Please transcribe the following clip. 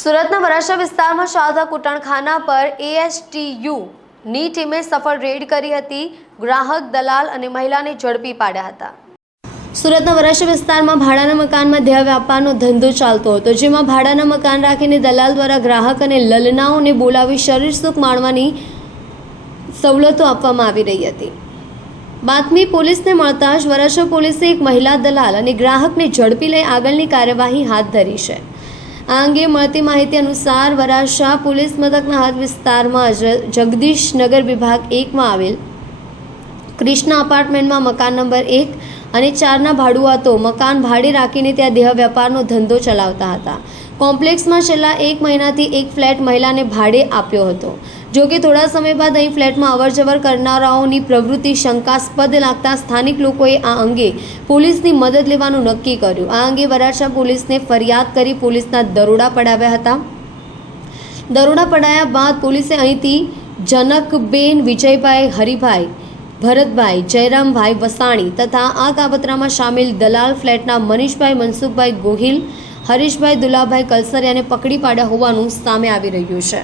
સુરતના વરાછા વિસ્તારમાં ચાલતા કૂટણખાના પર એએસટીયુની ટીમે સફળ રેડ કરી હતી. ગ્રાહક, દલાલ અને મહિલાને ઝડપી પાડ્યા હતા. સુરતના વરાછા વિસ્તારમાં ભાડાના મકાનમાં દેહ વ્યાપારનો ધંધો ચાલતો હતો, જેમાં ભાડાના મકાન રાખીને દલાલ દ્વારા ગ્રાહક અને લલનાઓને બોલાવી શરીર સુખ માણવાની સવલતો આપવામાં આવી રહી હતી. બાતમી પોલીસને મળતા જ વરાછા પોલીસે એક મહિલા, દલાલ અને ગ્રાહકને ઝડપી લઈ આગળની કાર્યવાહી હાથ ધરી છે. આ અંગે મળતી માહિતી અનુસાર વરાછા પોલીસ મથકના હદ વિસ્તારમાં જગદીશનગર વિભાગ 1માં આવેલ કૃષ્ણા અપાર્ટમેન્ટમાં મકાન નંબર 1 અને 4ના ભાડુઆતો મકાન ભાડે રાખીને ત્યાં દેહ વ્યાપારનો ધંધો ચલાવતા હતા. કોમ્પ્લેક્સમાં છેલ્લા 1 મહિનાથી એક ફ્લેટ મહિલાને ભાડે આપ્યો હતો. જો કે થોડા સમય બાદ અહીં ફ્લેટમાં અવરજવર કરનારાઓની પ્રવૃત્તિ શંકાસ્પદ લાગતા સ્થાનિક લોકોએ આ અંગે પોલીસની મદદ લેવાનું નક્કી કર્યું. આ અંગે વરાછા પોલીસને ફરિયાદ કરી પોલીસના દરોડા પડાવ્યા હતા. દરોડા પડાયા બાદ પોલીસે અહીંથી જનકબેન, વિજયભાઈ, હરિભાઈ, ભરતભાઈ, જયરામભાઈ વસાણી તથા આ કાવતરામાં સામેલ દલાલ ફ્લેટના મનીષભાઈ, મનસુખભાઈ ગોહિલ, હરીશભાઈ, દુલાભાઈ કલસરિયાને પકડી પાડ્યા હોવાનું સામે આવી રહ્યું છે.